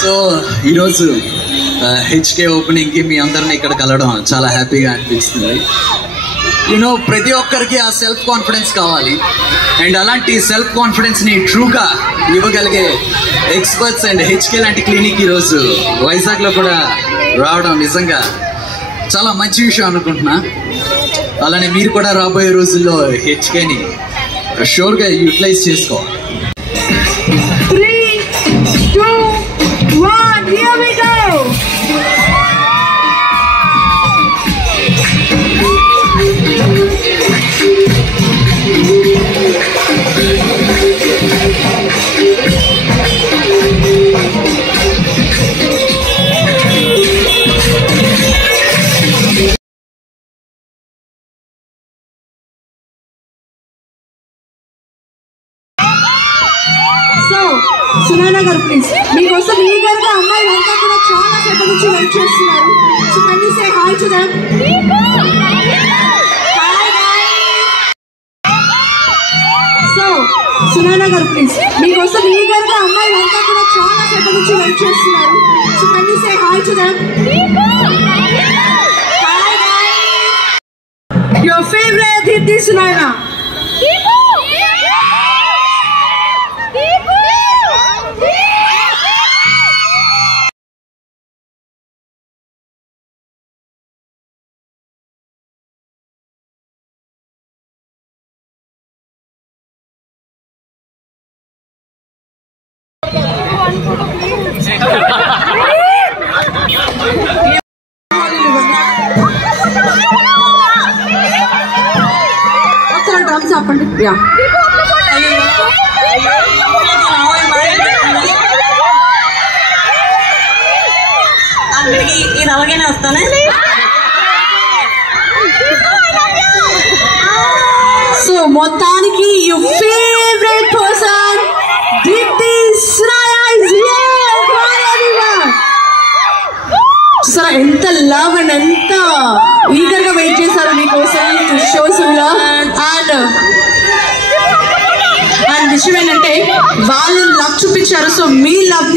So ఈరోజు HK ఓపెనింగ్కి మీ అందరిని ఇక్కడ కలవడం చాలా హ్యాపీగా అనిపిస్తుంది. యూనో ప్రతి ఒక్కరికి ఆ సెల్ఫ్ కాన్ఫిడెన్స్ కావాలి. అండ్ అలాంటి సెల్ఫ్ కాన్ఫిడెన్స్ని ట్రూగా ఇవ్వగలిగే ఎక్స్పర్ట్స్ అండ్ హెచ్కే లాంటి క్లినిక్ ఈరోజు వైజాగ్లో కూడా రావడం నిజంగా చాలా మంచి విషయం అనుకుంటున్నా. అలానే మీరు కూడా రాబోయే రోజుల్లో హెచ్కేని షూర్గా యూటిలైజ్ చేసుకోవాలి. 3, 2, 1, here we go! సునైనా గారు ప్లీజ్ మీకోసం ఈగర్గా అమ్మాయిలు అంతా కూడా చాలా సేపటి నుంచి వెయిట్ చేస్తున్నారు. So can you say hi to them? So Sunaina గారు ప్లీజ్ మీకోసం ఈగర్గా అమ్మాయిలు అంతా కూడా చాలా సేపటి నుంచి వెయిట్ చేస్తున్నారు. So can you say hi to them? Your favourite hit Sunaina. Drums ఆపండి. ఇది అలాగేనే వస్తానే. సో మొత్తానికి your favourite person Deepti Sunaina is here. చూసారా ఎంత లవ్ అండ్ ఎంత ఈగర్ గా వెయిట్ చేశారు మీకోసం to show some love. And విషయం ఏంటంటే వాళ్ళు లవ్ చూపించారు. సో మీ లవ్